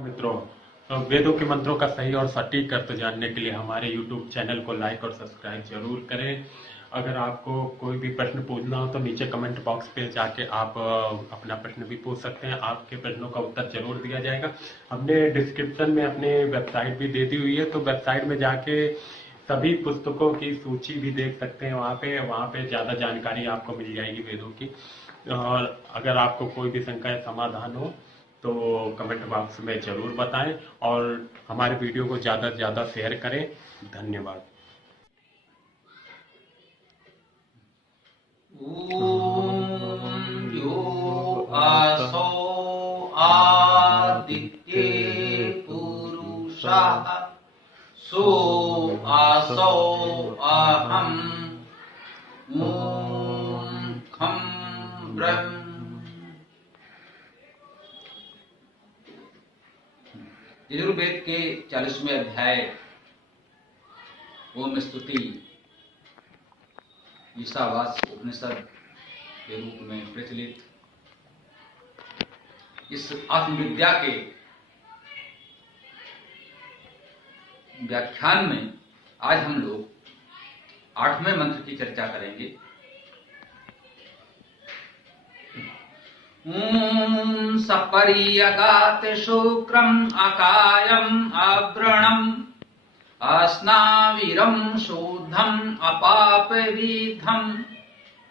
मित्रों, तो वेदों के मंत्रों का सही और सटीक अर्थ जानने के लिए हमारे YouTube चैनल को लाइक और सब्सक्राइब जरूर करें। अगर आपको कोई भी प्रश्न पूछना हो तो नीचे कमेंट बॉक्स पे जाके आप अपना प्रश्न भी पूछ सकते हैं। आपके प्रश्नों का उत्तर जरूर दिया जाएगा। हमने डिस्क्रिप्शन में अपनी वेबसाइट भी दे दी हुई है, तो वेबसाइट में जाके सभी पुस्तकों की सूची भी देख सकते हैं। वहाँ पे ज़्यादा जानकारी आपको मिल जाएगी वेदों की। और अगर आपको कोई भी शंका या समाधान हो तो कमेंट बॉक्स में जरूर बताएं और हमारे वीडियो को ज़्यादा से ज़्यादा शेयर करें। धन्यवाद। ॐ यो आसो आदित्ये पुरुषः सो आसो अहम् ॐ खं ब्रह्म। यजुर्वेद के 40वें अध्याय ओम स्तुति ईशावास्य उपनिषद के रूप में प्रचलित इस आत्मविद्या के व्याख्यान में आज हम लोग 8वें मंत्र की चर्चा करेंगे। ॐ सपर्यगात शुक्रम अकायम अव्रणम अस्नाविरं शोद्धम अपापविधम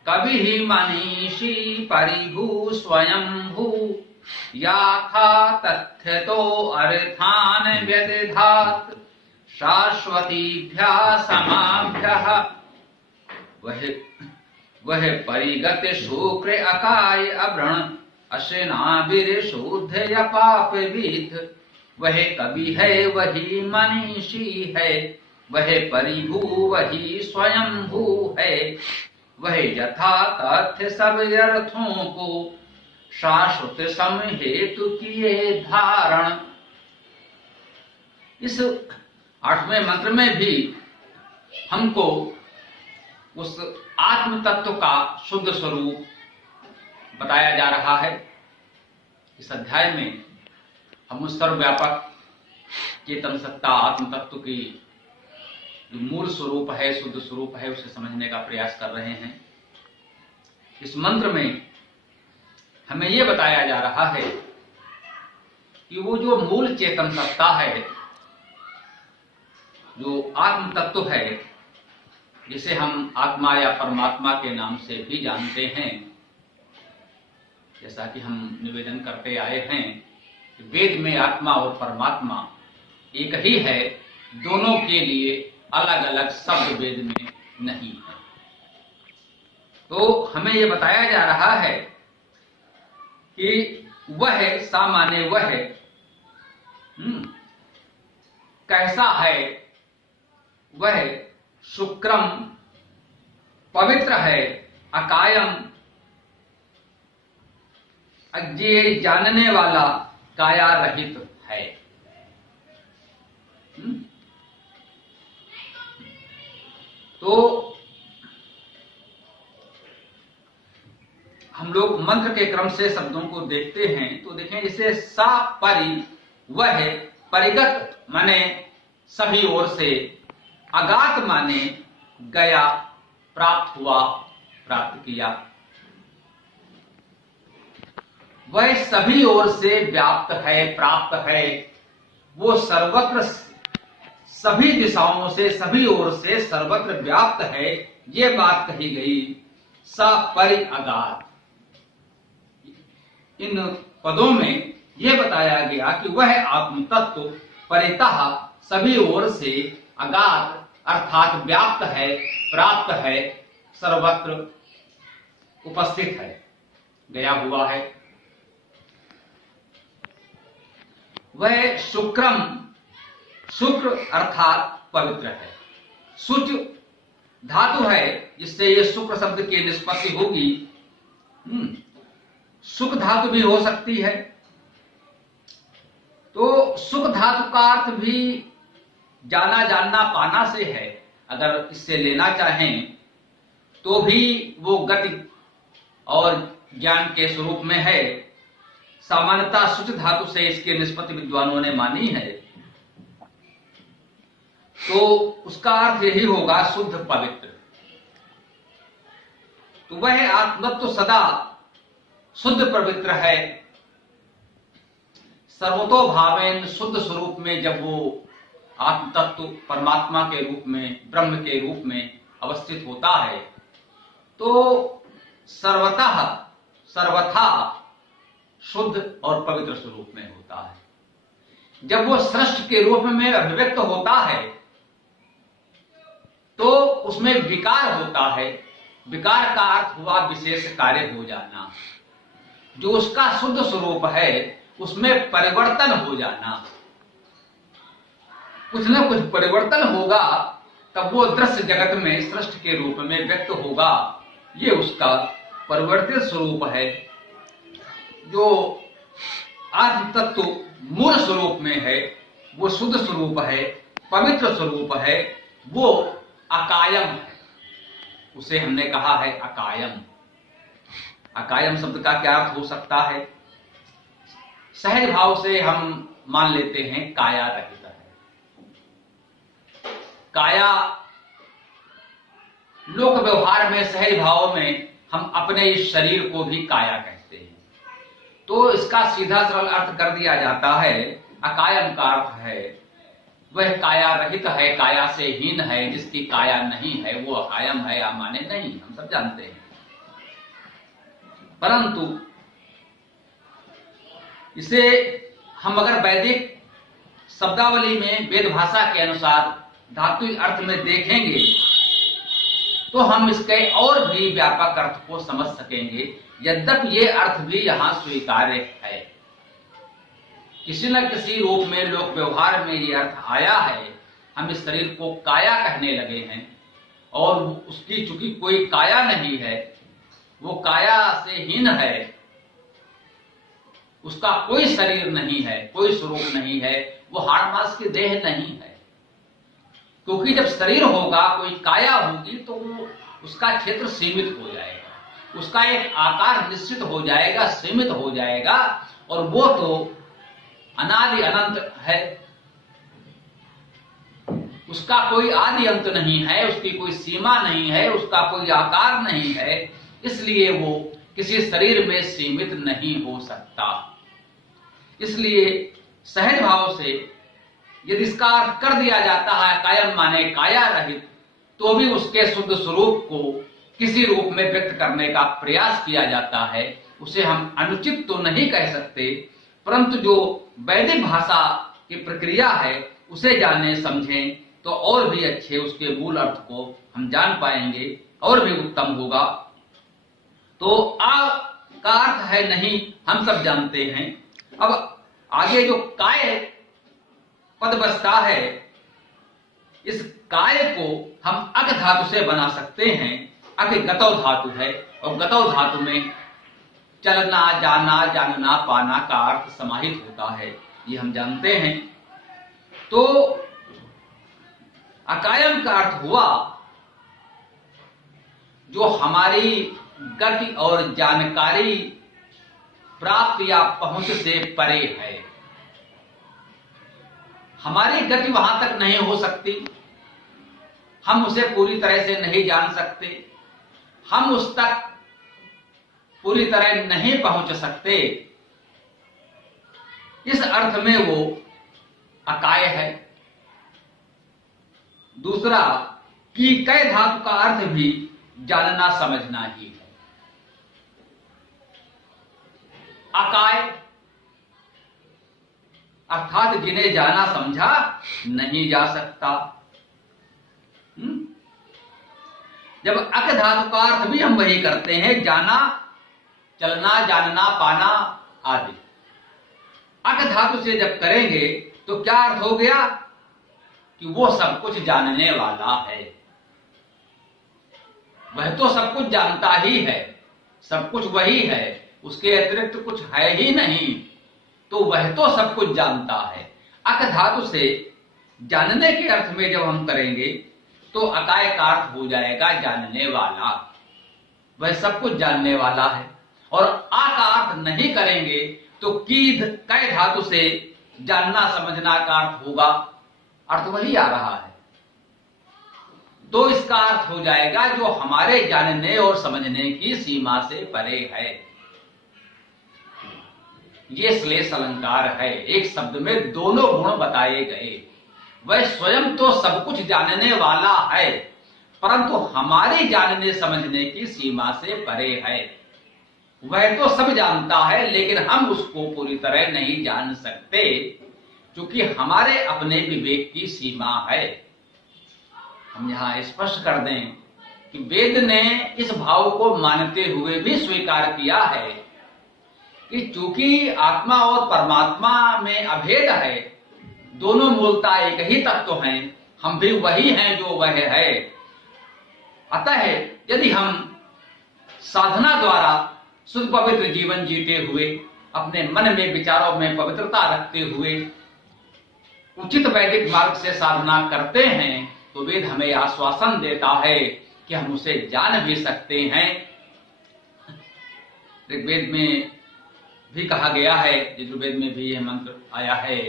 कविः मनीषी परिभू स्वयंभू याथा तथ्यतो अर्थान व्यदधात् शाश्वतीभ्यः समाभ्यः वह परिगत शुक्र अकाय अव्रण अशनाविर शोध अपापविध। वह कवि है वही मनीषी है, वह परिभू वही स्वयंभू है। वह यथा तथ्य सब अर्थों को शाश्वत सम हेतु किए धारण। इस 8वें मंत्र में भी हमको उस आत्म तत्व का शुद्ध स्वरूप बताया जा रहा है। इस अध्याय में हम उस सर्वव्यापक चेतन सत्ता आत्म तत्व की जो मूल स्वरूप है, शुद्ध स्वरूप है, उसे समझने का प्रयास कर रहे हैं। इस मंत्र में हमें यह बताया जा रहा है कि वो जो मूल चेतन सत्ता है, जो आत्म तत्व है, जिसे हम आत्मा या परमात्मा के नाम से भी जानते हैं, जैसा कि हम निवेदन करते आए हैं, वेद में आत्मा और परमात्मा एक ही है, दोनों के लिए अलग अलग शब्द वेद में नहीं है। तो हमें यह बताया जा रहा है कि वह सामान्य वह कैसा है, वह शुक्रम पवित्र है, अकायम अज्ञेय जानने वाला, काया रहित है। तो हम लोग मंत्र के क्रम से शब्दों को देखते हैं तो देखें, जैसे सा परि वह परिगत माने सभी ओर से, अगात माने गया, प्राप्त हुआ, प्राप्त किया। वह सभी ओर से व्याप्त है, प्राप्त है, वो सर्वत्र सभी दिशाओं से, सभी ओर से सर्वत्र व्याप्त है, ये बात कही गई। स परि अगात, इन पदों में यह बताया गया कि वह आत्म तत्व परितः सभी ओर से, अगात अर्थात व्याप्त है, प्राप्त है, सर्वत्र उपस्थित है, गया हुआ है। वह शुक्रम, शुक्र अर्थात पवित्र है। शुच धातु है जिससे यह शुक्र शब्द की निष्पत्ति होगी। सुख धातु भी हो सकती है। तो सुख धातु का अर्थ भी जाना, जानना, पाना से है। अगर इससे लेना चाहें तो भी वो गति और ज्ञान के स्वरूप में है। सामान्यतः शुच धातु से इसकी निष्पत्ति विद्वानों ने मानी है, तो उसका अर्थ यही होगा शुद्ध पवित्र। तो वह आत्मतत्व सदा शुद्ध पवित्र है। सर्वतो भावेन शुद्ध स्वरूप में जब वो आत्म तत्व परमात्मा के रूप में, ब्रह्म के रूप में अवस्थित होता है, तो सर्वतः सर्वथा शुद्ध और पवित्र स्वरूप में होता है। जब वो सृष्टि के रूप में अभिव्यक्त होता है तो उसमें विकार होता है। विकार का अर्थ हुआ विशेष कार्य हो जाना। जो उसका शुद्ध स्वरूप है उसमें परिवर्तन हो जाना, कुछ न कुछ परिवर्तन होगा, तब वो दृश्य जगत में सृष्टि के रूप में व्यक्त होगा। ये उसका परिवर्तित स्वरूप है। जो आत्म तत्व मूल स्वरूप में है वो शुद्ध स्वरूप है, पवित्र स्वरूप है, वो अकायम है। उसे हमने कहा है अकायम। अकायम शब्द का क्या अर्थ हो सकता है? सहज भाव से हम मान लेते हैं काया रहित है। काया लोक व्यवहार में, सहज भाव में हम अपने इस शरीर को भी काया कहते हैं। तो इसका सीधा सरल अर्थ कर दिया जाता है। अकायम का अर्थ है वह काया रहित है, काया से हीन है। जिसकी काया नहीं है वो अकायम है, या माने नहीं, हम सब जानते हैं। परंतु इसे हम अगर वैदिक शब्दावली में, वेद भाषा के अनुसार धातुक अर्थ में देखेंगे तो हम इसके और भी व्यापक अर्थ को समझ सकेंगे। यद्यपि ये अर्थ भी यहां स्वीकार्य है। किसी न किसी रूप में लोक व्यवहार में ये अर्थ आया है। हम इस शरीर को काया कहने लगे हैं और उसकी चूंकि कोई काया नहीं है, वो काया से हीन है, उसका कोई शरीर नहीं है, कोई स्वरूप नहीं है, वो हाड़ मांस की देह नहीं है। क्योंकि जब शरीर होगा, कोई काया होगी, तो वो उसका क्षेत्र सीमित हो जाएगा, उसका एक आकार निश्चित हो जाएगा, सीमित हो जाएगा, और वो तो अनादि अनंत है। उसका कोई आदि अंत नहीं है, उसकी कोई सीमा नहीं है, उसका कोई आकार नहीं है। इसलिए वो किसी शरीर में सीमित नहीं हो सकता। इसलिए सहज भाव से यदि इसका अर्थ कर दिया जाता है कायम माने काया रहित, तो भी उसके शुद्ध स्वरूप को किसी रूप में व्यक्त करने का प्रयास किया जाता है। उसे हम अनुचित तो नहीं कह सकते, परंतु जो वैदिक भाषा की प्रक्रिया है उसे जाने समझें तो और भी अच्छे उसके मूल अर्थ को हम जान पाएंगे, और भी उत्तम होगा। तो आ का अर्थ है नहीं, हम सब जानते हैं। अब आगे जो काय पद बसता है, इस काय को हम अक धातु से बना सकते हैं। अक गतौ धातु है और गतौ धातु में चलना, जाना, जानना, पाना का अर्थ समाहित होता है, ये हम जानते हैं। तो अकायम का अर्थ हुआ जो हमारी गति और जानकारी प्राप्त या पहुंच से परे है। हमारी गति वहां तक नहीं हो सकती, हम उसे पूरी तरह से नहीं जान सकते, हम उस तक पूरी तरह नहीं पहुंच सकते। इस अर्थ में वो अकाय है। दूसरा कि कै धातु का अर्थ भी जानना समझना ही है। अकाय अर्थात जिन्हें जाना समझा नहीं जा सकता। जब अक धातु का अर्थ भी हम वही करते हैं, जाना, चलना, जानना, पाना आदि। अक धातु से जब करेंगे तो क्या अर्थ हो गया कि वो सब कुछ जानने वाला है। वह तो सब कुछ जानता ही है, सब कुछ वही है, उसके अतिरिक्त कुछ है ही नहीं, तो वह तो सब कुछ जानता है। अक धातु से जानने के अर्थ में जब हम करेंगे तो अकाय का अर्थ हो जाएगा जानने वाला, वह सब कुछ जानने वाला है। और आ का अर्थ नहीं करेंगे तो कीद कै धातु से जानना समझना का अर्थ होगा, अर्थ वही आ रहा है। तो इसका अर्थ हो जाएगा जो हमारे जानने और समझने की सीमा से परे है। ये श्लेष अलंकार है, एक शब्द में दोनों गुण बताए गए। वह स्वयं तो सब कुछ जानने वाला है, परंतु हमारे जानने समझने की सीमा से परे है। वह तो सब जानता है, लेकिन हम उसको पूरी तरह नहीं जान सकते, क्योंकि हमारे अपने विवेक की सीमा है। हम यहां स्पष्ट कर दें कि वेद ने इस भाव को मानते हुए भी स्वीकार किया है कि चूंकि आत्मा और परमात्मा में अभेद है, दोनों मूलता एक ही तत्व हैं, हम भी वही हैं जो वह है। अतः यदि हम साधना द्वारा शुद्ध पवित्र जीवन जीते हुए, अपने मन में विचारों में पवित्रता रखते हुए उचित वैदिक मार्ग से साधना करते हैं, तो वेद हमें आश्वासन देता है कि हम उसे जान भी सकते हैं। ऋग्वेद में भी कहा गया है, यजुर्वेद में भी यह मंत्र आया है,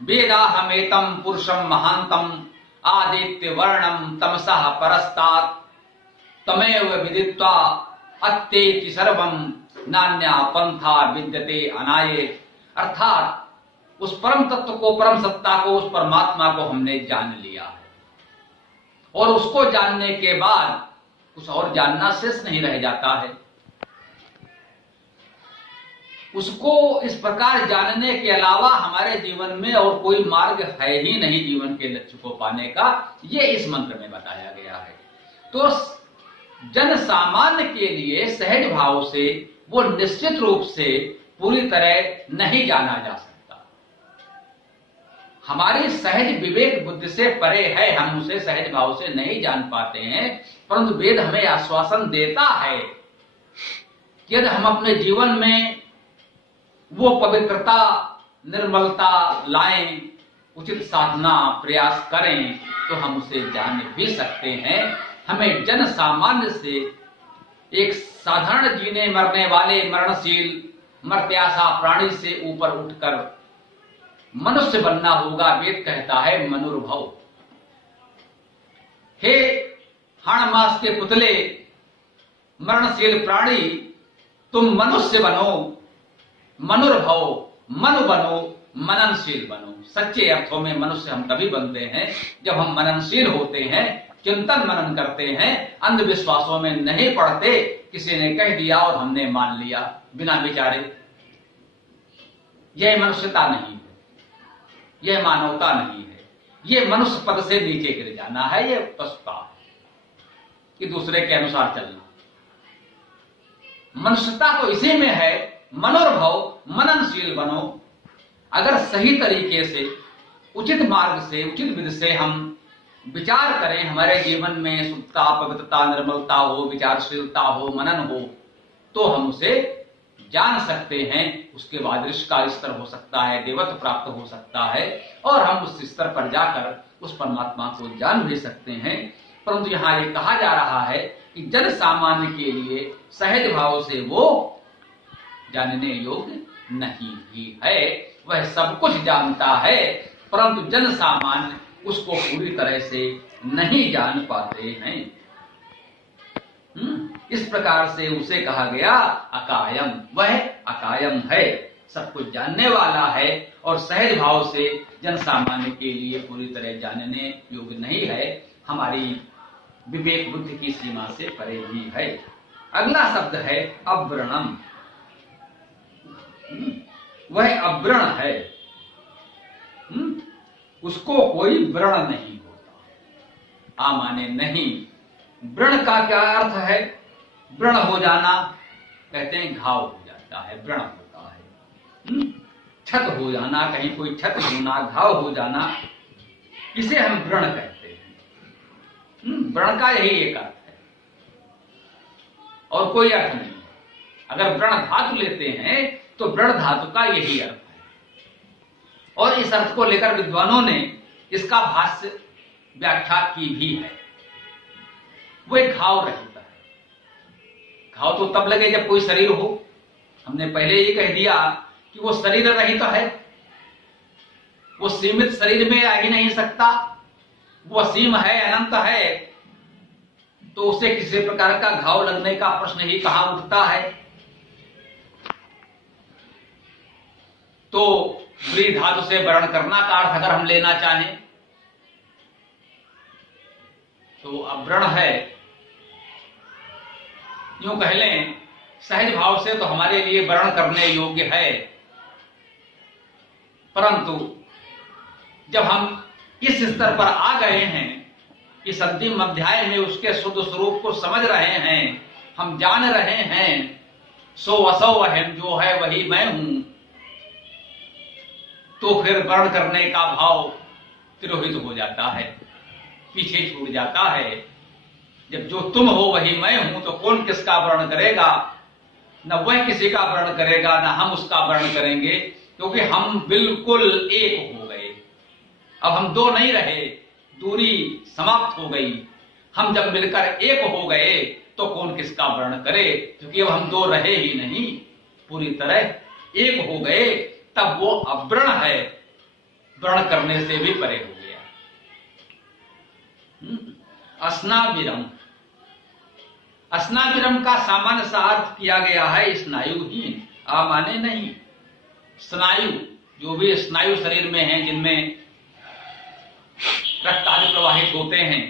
वेदाहमेतं पुरुषं महांतम आदित्य वर्णम तमसः परस्तात् तमेव विदित्वा अत्येति सर्वम नान्या पंथा विद्यते अनाये। अर्थात उस परम तत्व को, परम सत्ता को, उस परमात्मा को हमने जान लिया है, और उसको जानने के बाद कुछ और जानना शेष नहीं रह जाता है। उसको इस प्रकार जानने के अलावा हमारे जीवन में और कोई मार्ग है ही नहीं जीवन के लक्ष्य को पाने का, ये इस मंत्र में बताया गया है। तो जन सामान्य के लिए सहज भाव से वो निश्चित रूप से पूरी तरह नहीं जाना जा सकता। हमारी सहज विवेक बुद्धि से परे है, हम उसे सहज भाव से नहीं जान पाते हैं, परंतु वेद हमें आश्वासन देता है कि यदि हम अपने जीवन में वो पवित्रता, निर्मलता लाएं, उचित साधना प्रयास करें, तो हम उसे जान भी सकते हैं। हमें जन सामान्य से, एक साधारण जीने मरने वाले मरणशील मर्त्याशा प्राणी से ऊपर उठकर मनुष्य बनना होगा। वेद कहता है मनुर्भव। हे हण मास के पुतले, मरणशील प्राणी, तुम मनुष्य बनो, मनुर्भव, मनु बनो, मननशील बनो। सच्चे अर्थों में मनुष्य हम तभी बनते हैं जब हम मननशील होते हैं, चिंतन मनन करते हैं, अंधविश्वासों में नहीं पड़ते, किसी ने कह दिया और हमने मान लिया बिना विचारे। यह मनुष्यता नहीं है, यह मानवता नहीं है, यह मनुष्य पद से नीचे गिर जाना है, यह पशुता है कि दूसरे के अनुसार चलना। मनुष्यता तो इसी में है, मनोर्भव, मननशील बनो। अगर सही तरीके से, उचित मार्ग से, उचित विधि से हम विचार करें, हमारे जीवन में शुद्धता, पवित्रता, निर्मलता हो, विचारशीलता हो, मनन हो, तो हम उसे जान सकते हैं। उसके बाद ऋषि का स्तर हो सकता है, देवत्व प्राप्त हो सकता है, और हम उस स्तर पर जाकर उस परमात्मा को जान भी सकते हैं। परंतु यहाँ ये कहा जा रहा है कि जन सामान्य के लिए सहज भाव से वो जानने योग्य नहीं भी है। वह सब कुछ जानता है, परंतु जन सामान्य उसको पूरी तरह से नहीं जान पाते हैं। इस प्रकार से उसे कहा गया अकायम। वह अकायम है, सब कुछ जानने वाला है, और सहज भाव से जन सामान्य के लिए पूरी तरह जानने योग्य नहीं है, हमारी विवेक बुद्धि की सीमा से परे भी है। अगला शब्द है अव्रणम। वह अव्रण है, उसको कोई व्रण नहीं होता। आ माने नहीं। व्रण का क्या अर्थ है? व्रण हो जाना, कहते हैं घाव हो जाता है, व्रण होता है। क्षत हो जाना, कहीं कोई क्षत होना, घाव हो जाना, इसे हम व्रण कहते हैं। व्रण का यही एक अर्थ है और कोई अर्थ नहीं। अगर व्रण धातु लेते हैं तो व्रण धातु का यही अर्थ है, और इस अर्थ को लेकर विद्वानों ने इसका भाष्य व्याख्या की भी है। वो एक घाव रहता है। घाव तो तब लगे जब कोई शरीर हो, हमने पहले ही कह दिया कि वो शरीर रहित है, वो सीमित शरीर में आ ही नहीं सकता, वो असीम है, अनंत है, तो उसे किसी प्रकार का घाव लगने का प्रश्न ही कहां उठता है। तो व्री धातु से वर्ण करना का अर्थ अगर हम लेना चाहें तो अव्रण है, यूं कह लें सहज भाव से तो हमारे लिए वर्ण करने योग्य है, परंतु जब हम इस स्तर पर आ गए हैं, इस अंतिम अध्याय में उसके शुद्ध स्वरूप को समझ रहे हैं, हम जान रहे हैं सो असौ अहम, जो है वही मैं हूं, तो फिर वर्ण करने का भाव तिरोहित हो जाता है, पीछे छूट जाता है। जब जो तुम हो वही मैं हूं तो कौन किसका वर्ण करेगा, न वह किसी का वर्ण करेगा न हम उसका वर्ण करेंगे, क्योंकि हम बिल्कुल एक हो गए। अब हम दो नहीं रहे, दूरी समाप्त हो गई। हम जब मिलकर एक हो गए तो कौन किसका वर्ण करे, क्योंकि अब हम दो रहे ही नहीं, पूरी तरह एक हो गए, तब वो अव्रण है, वर्ण करने से भी परे हो गया। अस्नाविरम, अस्नाविरम का सामान्य सा अर्थ किया गया है स्नायुहीन, माने नहीं। स्नायु, जो भी स्नायु शरीर में हैं, जिनमें रक्त आदि प्रवाहित होते हैं।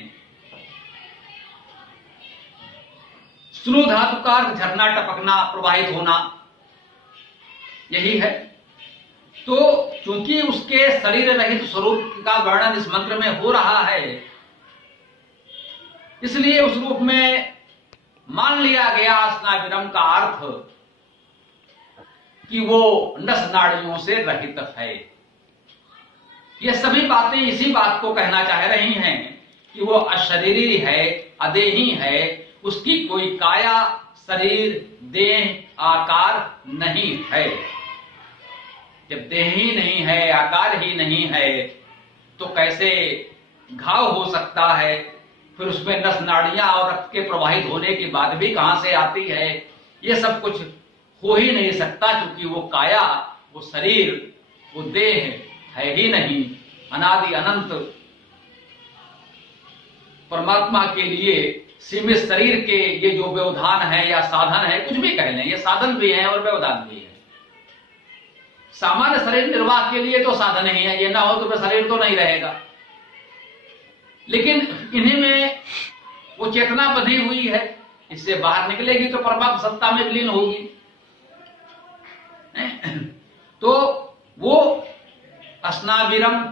स्नु धातु का अर्थ झरना, टपकना, प्रवाहित होना, यही है। तो चूंकि उसके शरीर रहित स्वरूप का वर्णन इस मंत्र में हो रहा है, इसलिए उस रूप में मान लिया गया स्नाविरम का अर्थ कि वो नस नाड़ियों से रहित है। ये सभी बातें इसी बात को कहना चाह रही हैं कि वो अशरीरी है, अदेही है, उसकी कोई काया, शरीर, देह, आकार नहीं है। जब देह ही नहीं है, आकार ही नहीं है, तो कैसे घाव हो सकता है? फिर उसमें नस नाड़ियां और रक्त के प्रवाहित होने की बात भी कहां से आती है? ये सब कुछ हो ही नहीं सकता, क्योंकि वो काया, वो शरीर, वो देह है ही नहीं। अनादि अनंत परमात्मा के लिए सीमित शरीर के ये जो व्यवधान है या साधन है, कुछ भी कह लें, ये साधन भी है और व्यवधान भी है। सामान्य शरीर निर्वाह के लिए तो साधन ही है, ये ना हो तो फिर शरीर तो नहीं रहेगा। लेकिन इन्हीं में वो चेतना बंधी हुई है, इससे बाहर निकलेगी तो परमात्मा सत्ता में विलीन होगी। तो वो अस्नाविरम,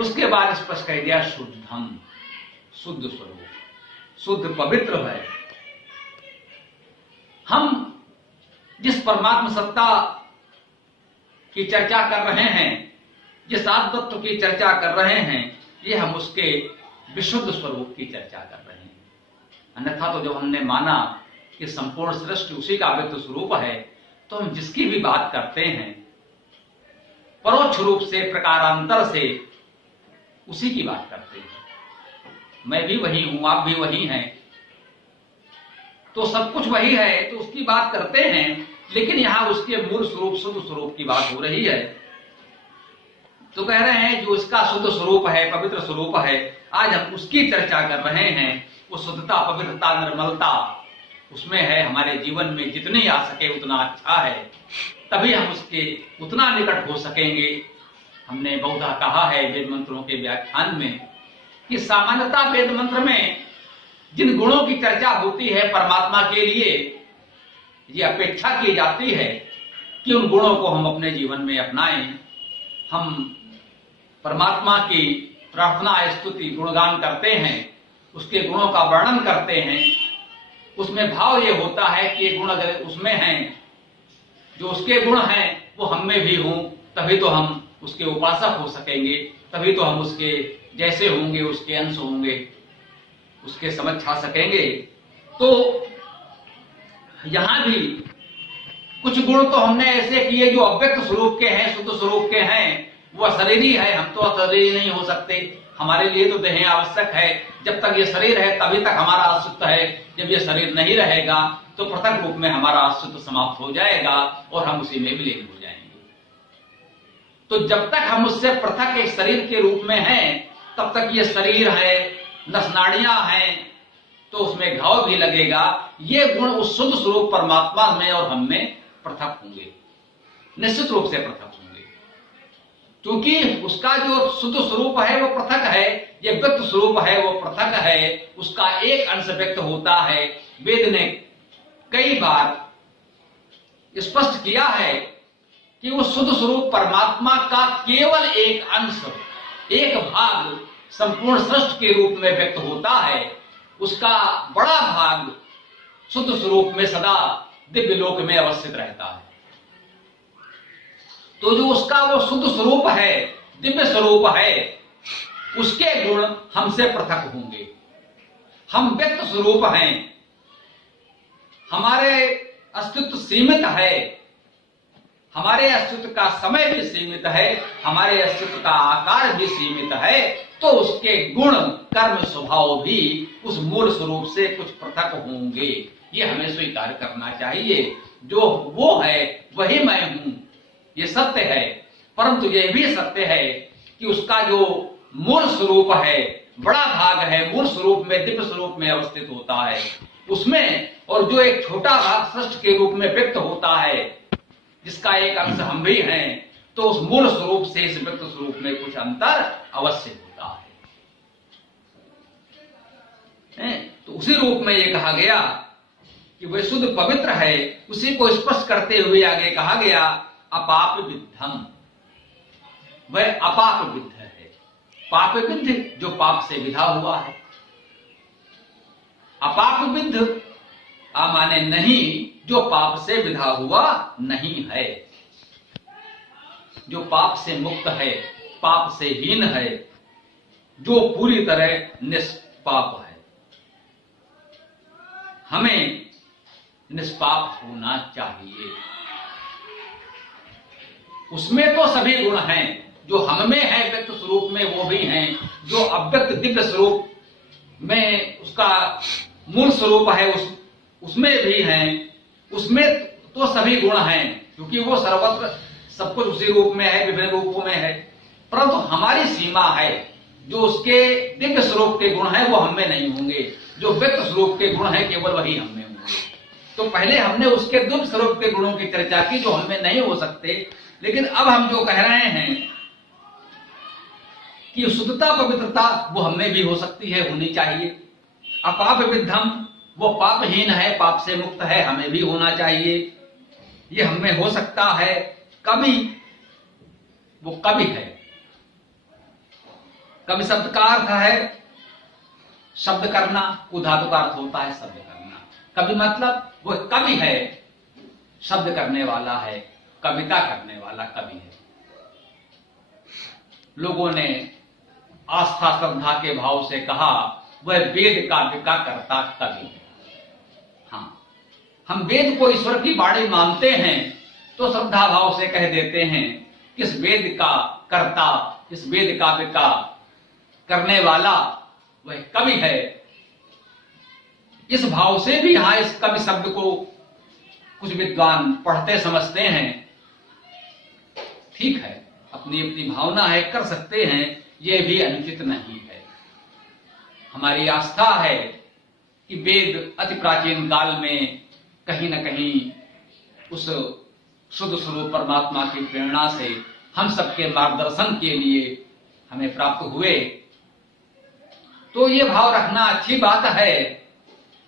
उसके बाद स्पष्ट कह दिया शुद्धम, शुद्ध स्वरूप, शुद्ध पवित्र है। हम जिस परमात्मा सत्ता की चर्चा कर रहे हैं, जिस आत्मतत्व की चर्चा कर रहे हैं, ये हम उसके विशुद्ध स्वरूप की चर्चा कर रहे हैं। अन्यथा तो जब हमने माना कि संपूर्ण सृष्टि उसी का व्यक्त स्वरूप है, तो हम जिसकी भी बात करते हैं परोक्ष रूप से, प्रकारांतर से उसी की बात करते हैं। मैं भी वही हूं, आप भी वही हैं, तो सब कुछ वही है, तो उसकी बात करते हैं। लेकिन यहां उसके मूल स्वरूप, शुद्ध स्वरूप की बात हो रही है। तो कह रहे हैं जो इसका शुद्ध स्वरूप है, पवित्र स्वरूप है, आज हम उसकी चर्चा कर रहे हैं। वो शुद्धता, पवित्रता, निर्मलता उसमें है। हमारे जीवन में जितनी आ सके उतना अच्छा है, तभी हम उसके उतना निकट हो सकेंगे। हमने बहुधा कहा है वेद मंत्रों के व्याख्यान में कि सामान्यता वेद मंत्र में जिन गुणों की चर्चा होती है परमात्मा के लिए, ये अपेक्षा की जाती है कि उन गुणों को हम अपने जीवन में अपनाएं। हम परमात्मा की प्रार्थना, स्तुति, गुणगान करते हैं, उसके गुणों का वर्णन करते हैं। उसमें भाव ये होता है कि ये गुण अगर उसमें हैं, जो उसके गुण हैं वो हम में भी हों, तभी तो हम उसके उपासक हो सकेंगे, तभी तो हम उसके जैसे होंगे, उसके अंश होंगे, उसके समझ छा सकेंगे। तो यहां भी कुछ गुण तो हमने ऐसे किए जो अव्यक्त स्वरूप के हैं, शुद्ध स्वरूप के हैं, वो अशरीरी है, हम तो अशरीरी नहीं हो सकते, हमारे लिए तो देह आवश्यक है। जब तक ये शरीर है तभी तक हमारा अस्तित्व है, जब ये शरीर नहीं रहेगा तो पृथक रूप में हमारा अस्तित्व समाप्त हो जाएगा और हम उसी में विलीन हो जाएंगे। तो जब तक हम उससे पृथक एक शरीर के रूप में हैं, तब तक ये शरीर है, नसनाड़ियां हैं, तो उसमें घाव भी लगेगा। ये गुण उस शुद्ध स्वरूप परमात्मा में और हम में पृथक होंगे, निश्चित रूप से पृथक होंगे, क्योंकि उसका जो शुद्ध स्वरूप है वो पृथक है, ये व्यक्त स्वरूप है वो पृथक है, उसका एक अंश व्यक्त होता है। वेद ने कई बार स्पष्ट किया है कि वो शुद्ध स्वरूप परमात्मा का केवल एक अंश, एक भाग संपूर्ण सृष्टि के रूप में व्यक्त होता है, उसका बड़ा भाग शुद्ध स्वरूप में सदा दिव्य लोक में अवस्थित रहता है। तो जो उसका वो शुद्ध स्वरूप है, दिव्य स्वरूप है, उसके गुण हमसे पृथक होंगे। हम व्यक्त स्वरूप हैं, हमारे अस्तित्व सीमित है, हमारे अस्तित्व का समय भी सीमित है, हमारे अस्तित्व का आकार भी सीमित है, तो उसके गुण कर्म स्वभाव भी उस मूल स्वरूप से कुछ पृथक होंगे। ये हमें स्वीकार करना चाहिए। जो वो है वही मैं हूं, ये सत्य है। परंतु यह भी सत्य है कि उसका जो मूल स्वरूप है, बड़ा भाग है, मूल स्वरूप में दिव्य स्वरूप में अवस्थित होता है उसमें, और जो एक छोटा भाग सृष्टि के रूप में व्यक्त होता है, जिसका एक अंश हम भी हैं, तो उस मूल स्वरूप से इस व्यक्त स्वरूप में कुछ अंतर अवश्य होता है। तो उसी रूप में ये कहा गया कि वह शुद्ध पवित्र है। उसी को स्पष्ट करते हुए आगे कहा गया अपाप विद्धम, वह अपाप विद्ध है। पाप विद्ध जो पाप से विधा हुआ है, अपाप विद्ध माने नहीं जो पाप से विधा हुआ नहीं है, जो पाप से मुक्त है, पाप से हीन है, जो पूरी तरह निष्पाप है। हमें निष्पाप होना चाहिए। उसमें तो सभी गुण हैं, जो हम में है व्यक्त स्वरूप में वो भी हैं, जो अव्यक्त दिव्य स्वरूप में उसका मूल स्वरूप है उसमें भी हैं, उसमें तो सभी गुण हैं, क्योंकि वो सर्वत्र सब कुछ उसी रूप में है, विभिन्न रूपों में है। परंतु हमारी सीमा है, जो उसके दिव्य स्वरूप के गुण हैं वो हम में नहीं होंगे, जो व्यक्त स्वरूप के गुण हैं केवल वही हम में होंगे। तो पहले हमने उसके दिव्य स्वरूप के गुणों की चर्चा की जो हम में नहीं हो सकते, लेकिन अब हम जो कह रहे हैं कि शुद्धता पवित्रता वो हमें भी हो सकती है, होनी चाहिए। अपाप विद्धम, वो पापहीन है, पाप से मुक्त है, हमें भी होना चाहिए। ये हमें हो सकता है। कवि, वो कवि है। कवि शब्द का अर्थ है शब्द करना, कुधातु का अर्थ होता है शब्द करना। कवि मतलब वो कवि है, शब्द करने वाला है, कविता करने वाला कवि है। लोगों ने आस्था श्रद्धा के भाव से कहा वह वेद काव्य का कर्ता कवि है। हाँ, हम वेद को ईश्वर की वाणी मानते हैं तो श्रद्धा भाव से कह देते हैं कि इस वेद का कर्ता, इस वेद काव्य का करने वाला वह कवि है। इस भाव से भी यहां इस कवि शब्द को कुछ विद्वान पढ़ते समझते हैं। ठीक है, अपनी अपनी भावना है, कर सकते हैं, यह भी अनुचित नहीं है। हमारी आस्था है कि वेद अति प्राचीन काल में कहीं न कहीं उस शुद्ध स्वरूप परमात्मा की प्रेरणा से हम सबके मार्गदर्शन के लिए हमें प्राप्त हुए। तो ये भाव रखना अच्छी बात है,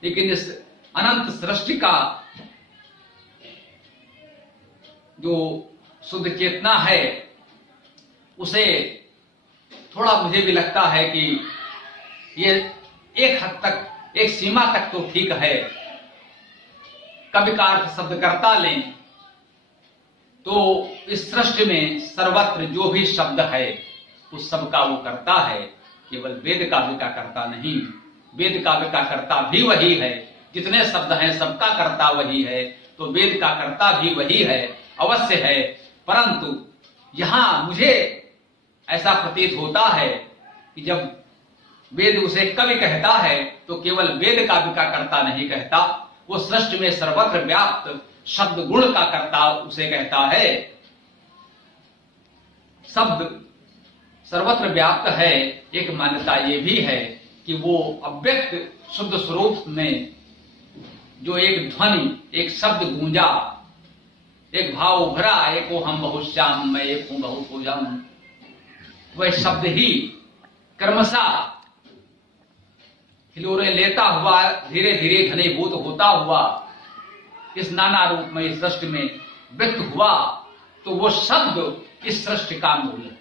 लेकिन इस अनंत सृष्टि का जो शुद्ध चेतना है उसे थोड़ा मुझे भी लगता है कि ये एक हद तक, एक सीमा तक तो ठीक है। कवि का अर्थ शब्द करता लें तो इस सृष्टि में सर्वत्र जो भी शब्द है उस सब का वो करता है, केवल वेद काव्य का करता नहीं। वेद काव्य का कर्ता भी वही है, जितने शब्द हैं सबका कर्ता वही है, तो वेद का कर्ता भी वही है, अवश्य है। परंतु यहां मुझे ऐसा प्रतीत होता है कि जब वेद उसे कवि कहता है तो केवल वेद काव्य का कर्ता नहीं कहता, वो सृष्टि में सर्वत्र व्याप्त शब्द गुण का कर्ता उसे कहता है। शब्द सर्वत्र व्याप्त है। एक मान्यता ये भी है कि वो अव्यक्त शुद्ध स्वरूप में जो एक ध्वनि, एक शब्द गूंजा, एक भाव उभरा, एक वो हम बहुत श्याम, मैं एक हूं बहुत हो जाऊं, वह शब्द ही क्रमशः हिलोरे लेता हुआ धीरे धीरे घनीभूत होता हुआ इस नाना रूप में इस सृष्टि में व्यक्त हुआ। तो वो शब्द इस सृष्टि का मूल है।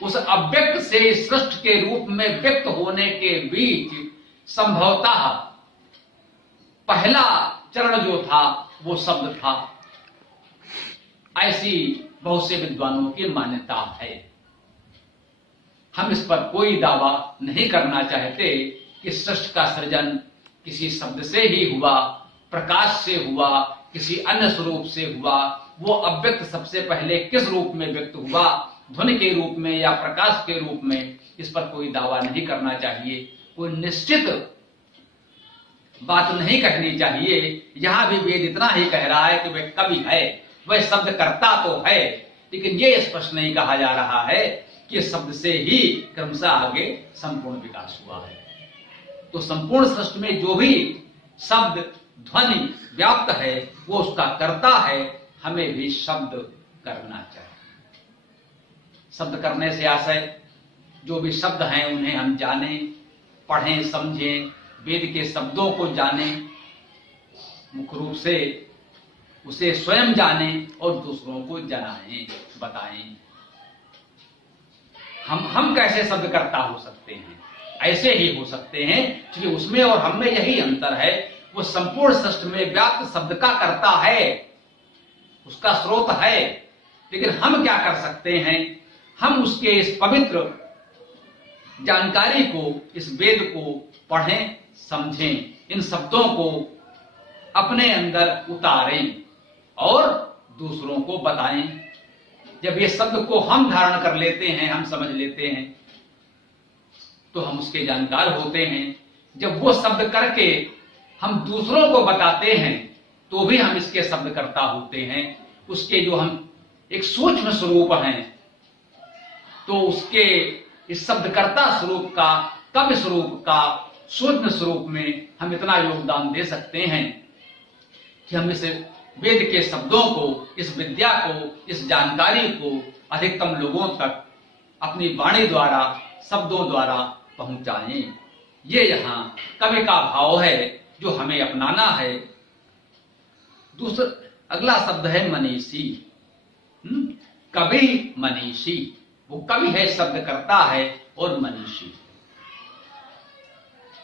उस अव्यक्त से इस सृष्टि के रूप में व्यक्त होने के बीच संभवतः पहला चरण जो था वो शब्द था। ऐसी बहुत से विद्वानों की मान्यता है। हम इस पर कोई दावा नहीं करना चाहते कि सृष्टि का सृजन किसी शब्द से ही हुआ, प्रकाश से हुआ, किसी अन्य स्वरूप से हुआ। वो अव्यक्त सबसे पहले किस रूप में व्यक्त हुआ, ध्वनि के रूप में या प्रकाश के रूप में, इस पर कोई दावा नहीं करना चाहिए। कोई निश्चित बात नहीं कहनी चाहिए। यहां भी वेद इतना ही कह रहा है कि वह कवि है, वह शब्द कर्ता तो है, लेकिन यह स्पष्ट नहीं कहा जा रहा है कि शब्द से ही क्रमशः आगे संपूर्ण विकास हुआ है। तो संपूर्ण सृष्टि में जो भी शब्द ध्वनि व्याप्त है वो उसका कर्ता है। हमें भी शब्द करना चाहिए। शब्द करने से आशय जो भी शब्द हैं उन्हें हम जानें, पढ़ें, समझें, वेद के शब्दों को जानें, मुख्य रूप से उसे स्वयं जानें और दूसरों को जनाएं, बताएं। हम कैसे शब्द कर्ता हो सकते हैं? ऐसे ही हो सकते हैं क्योंकि उसमें और हम में यही अंतर है। वो संपूर्ण सृष्टि में व्याप्त शब्द का कर्ता है, उसका स्रोत है। लेकिन हम क्या कर सकते हैं? हम उसके इस पवित्र जानकारी को, इस वेद को पढ़ें, समझें, इन शब्दों को अपने अंदर उतारें और दूसरों को बताएं। जब ये शब्द को हम धारण कर लेते हैं, हम समझ लेते हैं, तो हम उसके जानकार होते हैं। जब वो शब्द करके हम दूसरों को बताते हैं तो भी हम इसके शब्द कर्ता होते हैं। उसके जो हम एक सूक्ष्म स्वरूप हैं, तो उसके इस शब्दकर्ता स्वरूप का, कवि स्वरूप का सूक्ष्म स्वरूप में हम इतना योगदान दे सकते हैं कि हम इस वेद के शब्दों को, इस विद्या को, इस जानकारी को अधिकतम लोगों तक अपनी वाणी द्वारा, शब्दों द्वारा पहुंचाएं। ये यहाँ कवि का भाव है जो हमें अपनाना है। दूसरा अगला शब्द है मनीषी। कवि मनीषी, वो कवि है, शब्द करता है और मनीषी।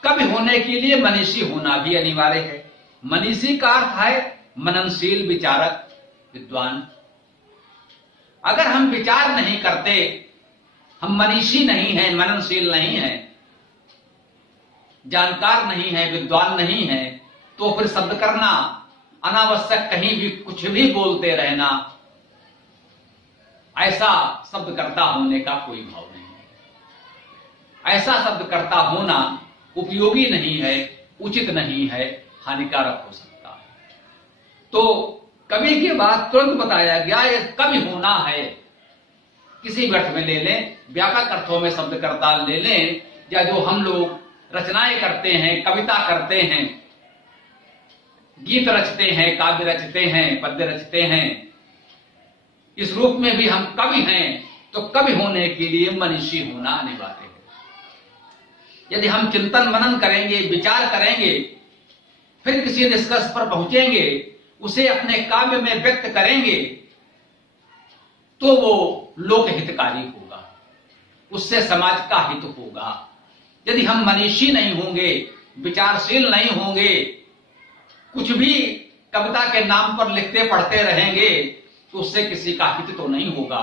कवि होने के लिए मनीषी होना भी अनिवार्य है। मनीषी का अर्थ है मननशील, विचारक, विद्वान। अगर हम विचार नहीं करते, हम मनीषी नहीं हैं, मननशील नहीं हैं, जानकार नहीं है, विद्वान नहीं है, तो फिर शब्द करना, अनावश्यक कहीं भी कुछ भी बोलते रहना, ऐसा शब्द कर्ता होने का कोई भाव नहीं है। ऐसा शब्द कर्ता होना उपयोगी नहीं है, उचित नहीं है, हानिकारक हो सकता है। तो कवि के बाद तुरंत बताया गया ये कवि होना है। किसी भी अर्थ में ले लें, व्यापक अर्थों में शब्द कर्ता ले लें, या जो हम लोग रचनाएं करते हैं, कविता करते हैं, गीत रचते हैं, काव्य रचते हैं, पद्य रचते हैं, इस रूप में भी हम कवि हैं। तो कवि होने के लिए मनीषी होना अनिवार्य है। यदि हम चिंतन मनन करेंगे, विचार करेंगे, फिर किसी निष्कर्ष पर पहुंचेंगे, उसे अपने काव्य में व्यक्त करेंगे, तो वो लोक हितकारी होगा, उससे समाज का हित होगा। यदि हम मनीषी नहीं होंगे, विचारशील नहीं होंगे, कुछ भी कविता के नाम पर लिखते पढ़ते रहेंगे, तो उससे किसी का हित तो नहीं होगा।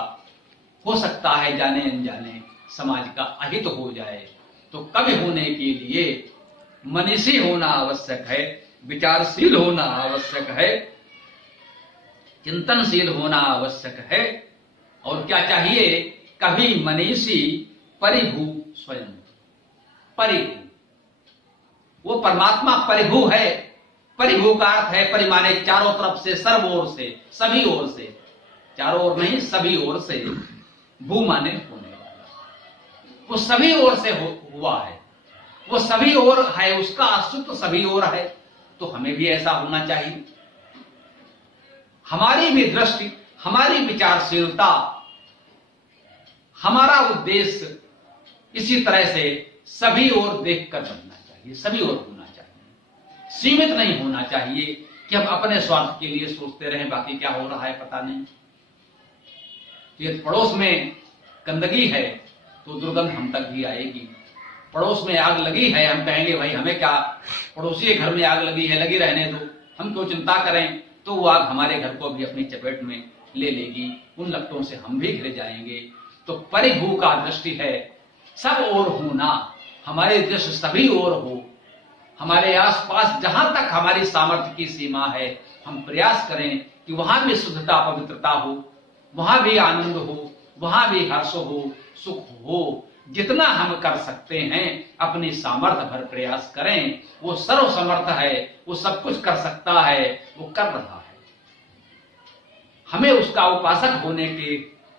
हो सकता है जाने अनजाने समाज का अहित हो जाए। तो कवि होने के लिए मनीषी होना आवश्यक है, विचारशील होना आवश्यक है, चिंतनशील होना आवश्यक है। और क्या चाहिए कभी मनीषी परिभू स्वयं। परिभू, वो परमात्मा परिभू है। परिभू का अर्थ है, परि माने चारों तरफ से, सर्व ओर से, सभी ओर से, चारों ओर नहीं सभी ओर से, भू माने होने वाला, वो सभी ओर से हुआ है, वो सभी ओर है, उसका अस्तित्व सभी ओर है। तो हमें भी ऐसा होना चाहिए। हमारी भी दृष्टि, हमारी विचारशीलता, हमारा उद्देश्य इसी तरह से सभी ओर देखकर बनना चाहिए, सभी ओर होना चाहिए। सीमित नहीं होना चाहिए कि हम अपने स्वार्थ के लिए सोचते रहें, बाकी क्या हो रहा है पता नहीं। यदि पड़ोस में गंदगी है तो दुर्गंध हम तक भी आएगी। पड़ोस में आग लगी है, हम कहेंगे भाई हमें क्या, पड़ोसी के घर में आग लगी है, लगी रहने दो, हम क्यों चिंता करें। तो वो आग हमारे घर को भी अपनी चपेट में ले लेगी, उन लपटों से हम भी घिर जाएंगे। तो परिभू का दृष्टि है सब ओर होना, हमारे दृष्टि सभी ओर हो। हमारे आसपास जहां तक हमारी सामर्थ्य की सीमा है, हम प्रयास करें कि वहां भी शुद्धता पवित्रता हो, वहां भी आनंद हो, वहां भी हर्ष हो, सुख हो। जितना हम कर सकते हैं अपनी सामर्थ्य भर प्रयास करें। वो सर्व समर्थ है, वो सब कुछ कर सकता है, वो कर रहा है। हमें उसका उपासक होने के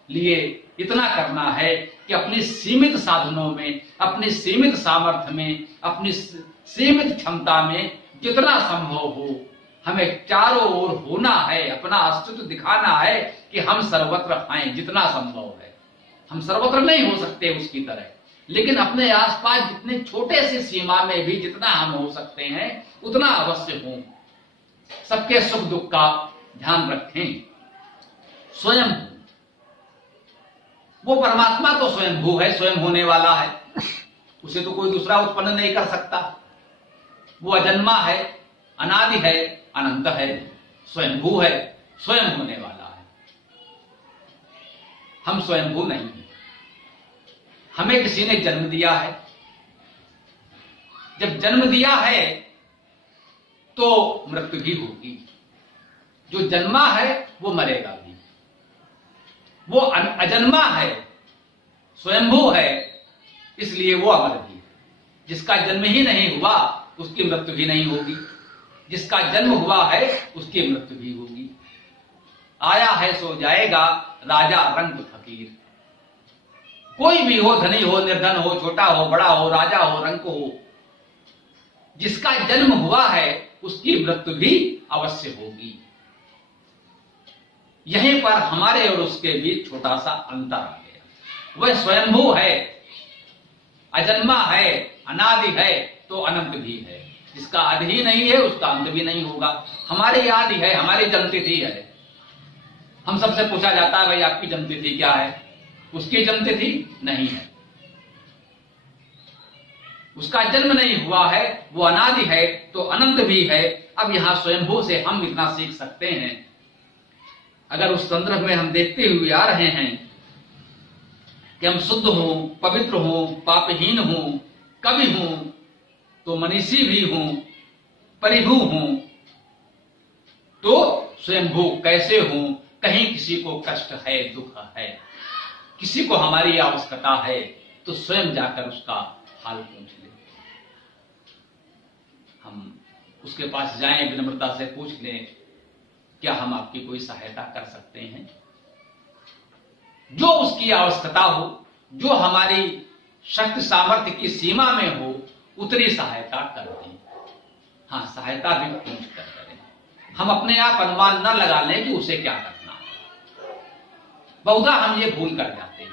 लिए इतना करना है कि अपनी सीमित साधनों में, अपनी सीमित सामर्थ्य में, अपनी सीमित क्षमता में जितना संभव हो हमें चारों ओर होना है, अपना अस्तित्व दिखाना है कि हम सर्वत्र हैं जितना संभव है। हम सर्वत्र नहीं हो सकते उसकी तरह, लेकिन अपने आसपास जितने छोटे से सीमा में भी जितना हम हो सकते हैं उतना अवश्य हो। सबके सुख दुख का ध्यान रखें। स्वयं, वो परमात्मा तो स्वयंभू है, स्वयं होने वाला है, उसे तो कोई दूसरा उत्पन्न नहीं कर सकता। वो अजन्मा है, अनादि है, अनंत है, स्वयंभू है, स्वयं होने वाला है। हम स्वयंभू नहीं हैं। हमें किसी ने जन्म दिया है। जब जन्म दिया है तो मृत्यु भी होगी। जो जन्मा है वो मरेगा भी। वो अजन्मा है, स्वयंभू है, इसलिए वो अमर भी है। जिसका जन्म ही नहीं हुआ उसकी मृत्यु भी नहीं होगी, जिसका जन्म हुआ है उसकी मृत्यु भी होगी। आया है सो जाएगा, राजा रंग फकीर। कोई भी हो, धनी हो, निर्धन हो, छोटा हो, बड़ा हो, राजा हो, रंक हो, जिसका जन्म हुआ है उसकी मृत्यु भी अवश्य होगी। यहीं पर हमारे और उसके बीच छोटा सा अंतर आ गया। वह स्वयंभू है, अजन्मा है, अनादि है, तो अनंत भी है। जिसका आदि ही नहीं है उसका अंत भी नहीं होगा। हमारी आदि है, हमारी जन्मतिथि है। हम सबसे पूछा जाता है भाई आपकी जन्मतिथि क्या है, उसकी जन्मतिथि नहीं है, उसका जन्म नहीं हुआ है, वो अनादि है तो अनंत भी है। अब यहां स्वयंभू से हम इतना सीख सकते हैं, अगर उस संदर्भ में हम देखते हुए आ रहे हैं कि हम शुद्ध हों, पवित्र हों, पापहीन हों, कवि हों, तो मनीषी भी हों, परिभू हों, तो स्वयंभू कैसे हों। कहीं किसी को कष्ट है, दुख है, किसी को हमारी आवश्यकता है, तो स्वयं जाकर उसका हाल पूछ ले। हम उसके पास जाएं, विनम्रता से पूछ लें, क्या हम आपकी कोई सहायता कर सकते हैं। जो उसकी आवश्यकता हो, जो हमारी शक्ति सामर्थ्य की सीमा में हो, उतनी सहायता कर दें। हाँ, सहायता भी पूछ कर करें। हम अपने आप अनुमान न लगा लें कि उसे क्या करना है। बहुधा हम ये भूल कर जाते हैं।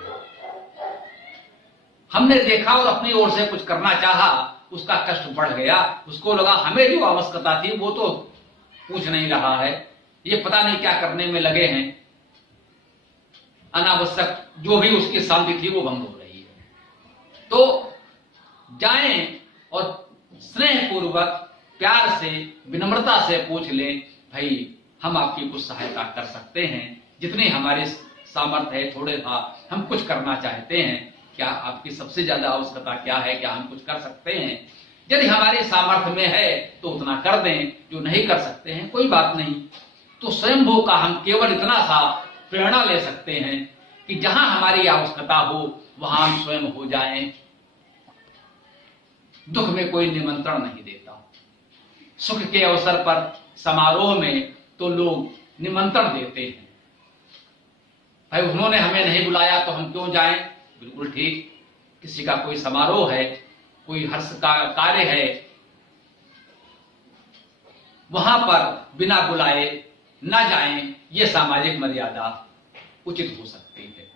हमने देखा और अपनी ओर से कुछ करना चाहा, उसका कष्ट बढ़ गया, उसको लगा हमें जो आवश्यकता थी वो तो पूछ नहीं रहा है, ये पता नहीं क्या करने में लगे हैं, अनावश्यक जो भी उसकी शांति थी वो भंग हो रही है। तो जाएं और स्नेह पूर्वक प्यार से विनम्रता से पूछ लें, भाई हम आपकी कुछ सहायता कर सकते हैं, जितनी हमारी सामर्थ्य है, थोड़े था हम कुछ करना चाहते हैं, क्या आपकी सबसे ज्यादा आवश्यकता क्या है, क्या हम कुछ कर सकते हैं। यदि हमारी सामर्थ्य में है तो उतना कर दें, जो नहीं कर सकते हैं कोई बात नहीं। तो स्वयंभू का हम केवल इतना सा प्रेरणा ले सकते हैं कि जहां हमारी आवश्यकता हो वहां हम स्वयं हो जाएं। दुख में कोई निमंत्रण नहीं देता, सुख के अवसर पर समारोह में तो लोग निमंत्रण देते हैं। भाई उन्होंने हमें नहीं बुलाया तो हम क्यों जाएं? बिल्कुल ठीक, किसी का कोई समारोह है, कोई हर्ष का कार्य है, वहां पर बिना बुलाए ना जाएं, ये सामाजिक मर्यादा उचित हो सकती है।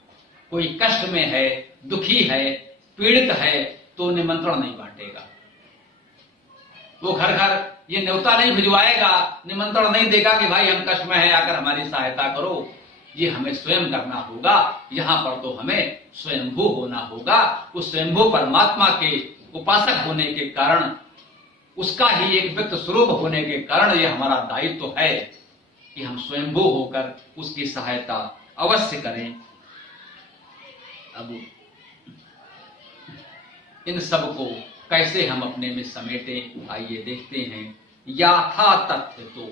कोई कष्ट में है, दुखी है, पीड़ित है तो निमंत्रण नहीं बांटेगा, वो घर घर ये न्योता नहीं भिजवाएगा, निमंत्रण नहीं देगा कि भाई हम कष्ट में हैं, आकर हमारी सहायता करो। ये हमें स्वयं करना होगा। यहां पर तो हमें स्वयंभू होना होगा। उस स्वयंभू परमात्मा के उपासक होने के कारण, उसका ही एक व्यक्त स्वरूप होने के कारण ये हमारा दायित्व है कि हम स्वयंभू होकर उसकी सहायता अवश्य करें। अब इन सब को कैसे हम अपने में समेटें, आइए देखते हैं। यथा तथ्य, तो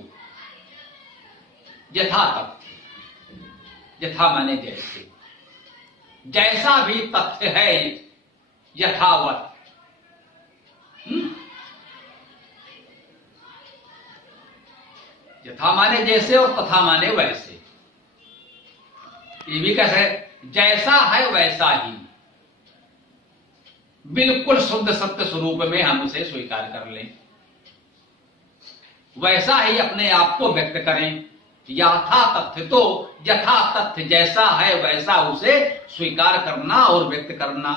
यथा तथ्य, यथा माने जैसे, जैसा भी तथ्य है यथावत। यथा माने जैसे और तथा माने वैसे। ये भी कैसे? जैसा है वैसा ही, बिल्कुल शुद्ध सत्य स्वरूप में हम उसे स्वीकार कर लें, वैसा ही अपने आप को व्यक्त करें। यथा तथ्य, तो यथा तथ्य जैसा है वैसा उसे स्वीकार करना और व्यक्त करना।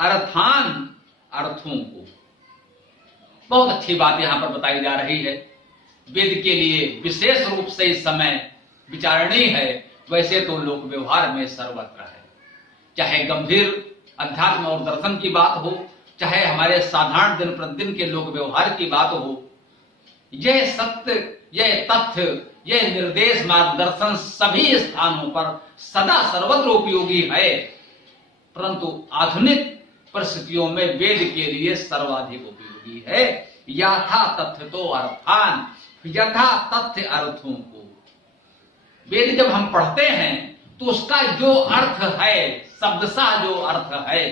अर्थान, अर्थों को। बहुत अच्छी बात यहां पर बताई जा रही है। वेद के लिए विशेष रूप से इस समय विचारणीय है, वैसे तो लोक व्यवहार में सर्वत्र है। चाहे गंभीर अध्यात्म और दर्शन की बात हो, चाहे हमारे साधारण दिन प्रतिदिन के लोक व्यवहार की बात हो, यह सत्य, यह तथ्य, यह निर्देश, मार्गदर्शन सभी स्थानों पर सदा सर्वत्र उपयोगी है। परंतु आधुनिक परिस्थितियों में वेद के लिए सर्वाधिक उपयोगी है। यथा तथ्य तो अर्थान, यथा तथ्य अर्थों को। वेद जब हम पढ़ते हैं तो उसका जो अर्थ है, शब्दशः जो अर्थ है,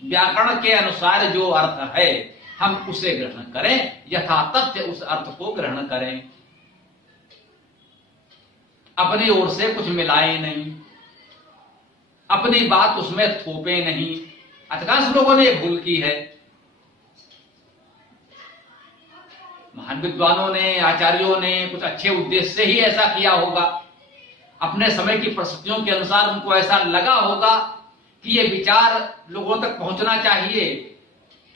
व्याकरण के अनुसार जो अर्थ है, हम उसे ग्रहण करें। यथा तथ्य उस अर्थ को ग्रहण करें, अपनी ओर से कुछ मिलाए नहीं, अपनी बात उसमें थोपे नहीं। अधिकांश लोगों ने भूल की है। महान विद्वानों ने, आचार्यों ने कुछ अच्छे उद्देश्य से ही ऐसा किया होगा। अपने समय की परिस्थितियों के अनुसार उनको ऐसा लगा होगा कि ये विचार लोगों तक पहुंचना चाहिए।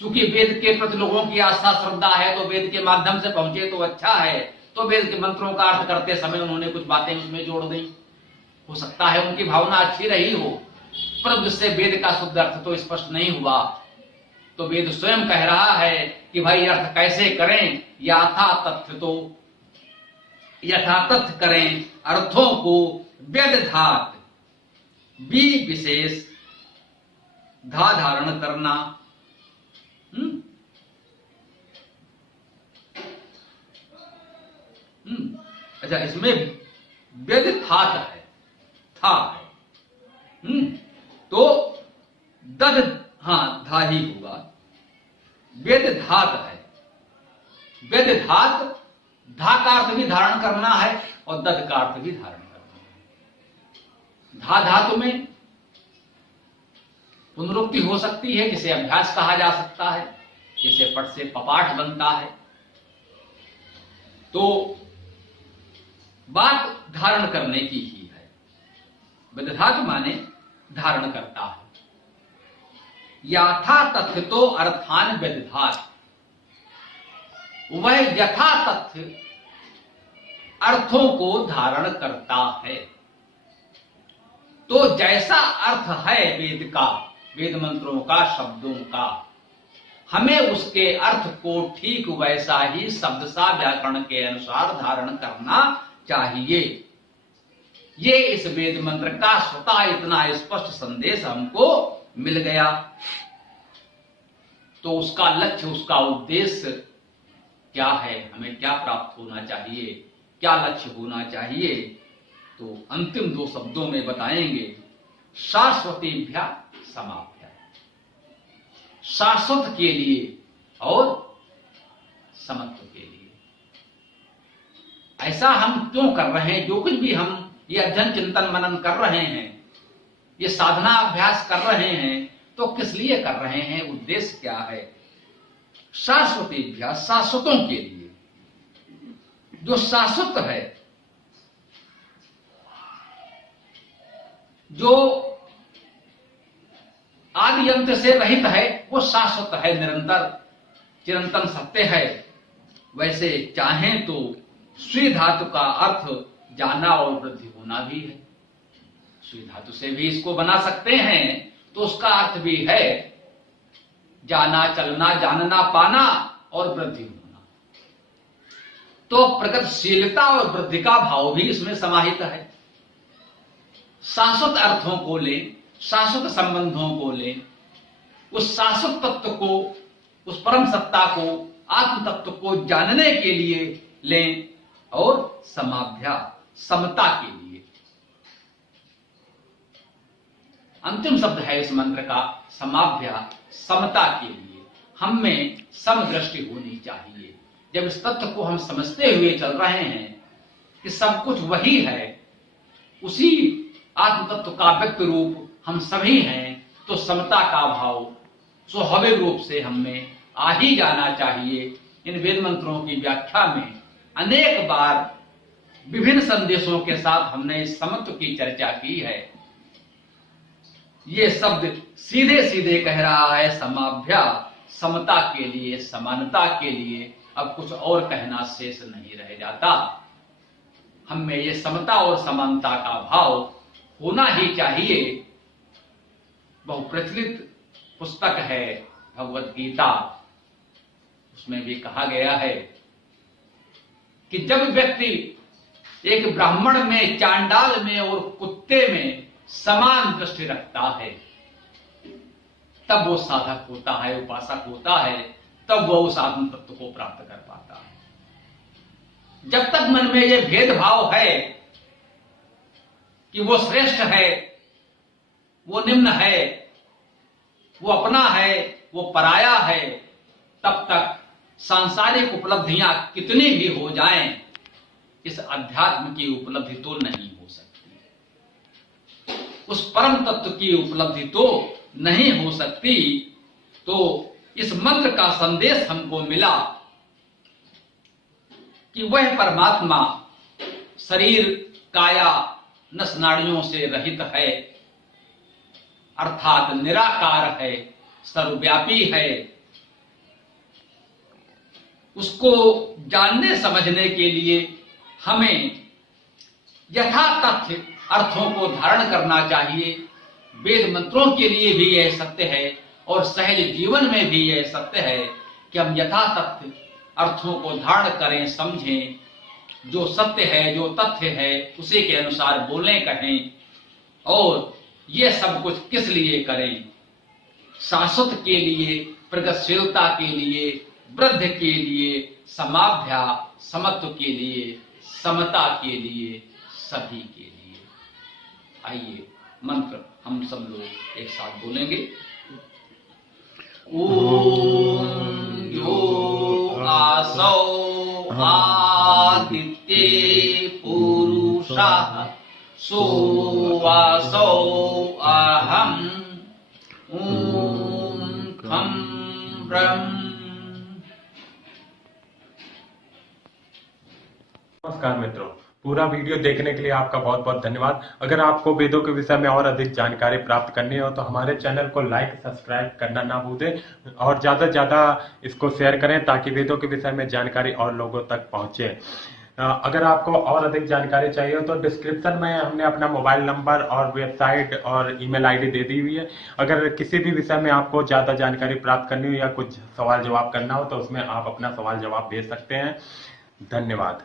क्योंकि वेद के प्रति लोगों की आस्था श्रद्धा है तो वेद के माध्यम से पहुंचे तो अच्छा है। तो वेद के मंत्रों का अर्थ करते समय उन्होंने कुछ बातें उसमें जोड़ दी। हो सकता है उनकी भावना अच्छी रही हो, पर उससे वेद का शुद्ध अर्थ तो स्पष्ट नहीं हुआ। तो वेद स्वयं कह रहा है कि भाई अर्थ कैसे करें। यथा तथ्य, तो यथा तथ्य करें, अर्थों को व्यदधात, भी विशेष धा धारण करना। अच्छा, इसमें व्यदधात है, था है। तो दध, हाँ धा ही होगा। व्यदधात है, व्यदधात, धा का अर्थ भी धारण करना है और दध का अर्थ भी धारण करना है। धा धातु में पुनरुक्ति हो सकती है, जिसे अभ्यास कहा जा सकता है, जैसे पट से पपाठ बनता है। तो बात धारण करने की ही है। व्यदधातु माने धारण करता है। यथा तथ्य तो अर्थान व्यदधात, वह यथा तथ्य अर्थों को धारण करता है। तो जैसा अर्थ है वेद का, वेद मंत्रों का, शब्दों का, हमें उसके अर्थ को ठीक वैसा ही शब्दशः व्याकरण के अनुसार धारण करना चाहिए। ये इस वेद मंत्र का स्वतः इतना स्पष्ट संदेश हमको मिल गया। तो उसका लक्ष्य, उसका उद्देश्य क्या है, हमें क्या प्राप्त होना चाहिए, क्या लक्ष्य होना चाहिए, तो अंतिम 2 शब्दों में बताएंगे, शाश्वतीभ्या समाभ्या, शाश्वत के लिए और समत्व के लिए। ऐसा हम क्यों कर रहे हैं? जो कुछ भी हम ये अध्ययन चिंतन मनन कर रहे हैं, ये साधना अभ्यास कर रहे हैं, तो किस लिए कर रहे हैं? उद्देश्य क्या है? शाश्वतीभ्या, शाश्वतों के लिए। जो शाश्वत है, जो आदि अंत से रहित है, वो शाश्वत है, निरंतर चिरंतन सत्य है। वैसे चाहें तो स्वी धातु का अर्थ जाना और वृद्धि होना भी है। स्वी धातु से भी इसको बना सकते हैं, तो उसका अर्थ भी है जाना, चलना, जानना, पाना और वृद्धि होना। तो प्रगतिशीलता और वृद्धि का भाव भी इसमें समाहित है। शाश्वत अर्थों को लें, शाश्वत संबंधों को लें, उस शाश्वत तत्व को, उस परम सत्ता को, आत्म तत्व को जानने के लिए लें, और समाभ्या, समता के लिए। अंतिम शब्द है इस मंत्र का समाभ्या, समता के लिए। हम में समदृष्टि होनी चाहिए। जब इस तत्व को हम समझते हुए चल रहे हैं कि सब कुछ वही है, उसी आत्म तत्व का व्यक्त रूप हम सभी हैं, तो समता का भाव स्वाभाविक रूप से हमें आ ही जाना चाहिए। इन वेद मंत्रों की व्याख्या में अनेक बार विभिन्न संदेशों के साथ हमने इस समत्व की चर्चा की है। ये शब्द सीधे सीधे कह रहा है समाभ्या, समता के लिए, समानता के लिए। अब कुछ और कहना शेष नहीं रह जाता। हम में ये समता और समानता का भाव होना ही चाहिए। बहुप्रचलित पुस्तक है भगवत गीता, उसमें भी कहा गया है कि जब व्यक्ति एक ब्राह्मण में, चांडाल में और कुत्ते में समान दृष्टि रखता है, तब वो साधक होता है, उपासक होता है, तब वो उस आत्म तत्व को प्राप्त कर पाता है। जब तक मन में ये भेदभाव है कि वो श्रेष्ठ है, वो निम्न है, वो अपना है, वो पराया है, तब तक सांसारिक उपलब्धियां कितनी भी हो जाएं, इस अध्यात्म की उपलब्धि तो नहीं हो सकती, उस परम तत्व की उपलब्धि तो नहीं हो सकती। तो इस मंत्र का संदेश हमको मिला कि वह परमात्मा शरीर, काया, नस नाड़ियों से रहित है, अर्थात निराकार है, सर्वव्यापी है। उसको जानने समझने के लिए हमें यथातथ्य अर्थों को धारण करना चाहिए। वेद मंत्रों के लिए भी यह सत्य है और सहज जीवन में भी यह सत्य है कि हम यथातथ्य अर्थों को धारण करें, समझें, जो सत्य है, जो तथ्य है, उसी के अनुसार बोलें, कहें। और ये सब कुछ किस लिए करें? शाश्वत के लिए, प्रगतिशीलता के लिए, वृद्धि के लिए, समाभ्या, समत्व के लिए, समता के लिए, सभी के लिए। आइए मंत्र हम सब लोग एक साथ बोलेंगे। ओम यो आसौ आदित्ये पुरुषः सोऽसौ अहम् ओम खं ब्रह्म। नमस्कार मित्रों, पूरा वीडियो देखने के लिए आपका बहुत बहुत धन्यवाद। अगर आपको वेदों के विषय में और अधिक जानकारी प्राप्त करनी हो तो हमारे चैनल को लाइक, सब्सक्राइब करना ना भूलें और ज्यादा से ज्यादा इसको शेयर करें ताकि वेदों के विषय में जानकारी और लोगों तक पहुंचे। अगर आपको और अधिक जानकारी चाहिए तो डिस्क्रिप्शन में हमने अपना मोबाइल नंबर और वेबसाइट और ईमेल आईडी दे दी हुई है। अगर किसी भी विषय में आपको ज्यादा जानकारी प्राप्त करनी हो या कुछ सवाल जवाब करना हो तो उसमें आप अपना सवाल जवाब भेज सकते हैं। धन्यवाद।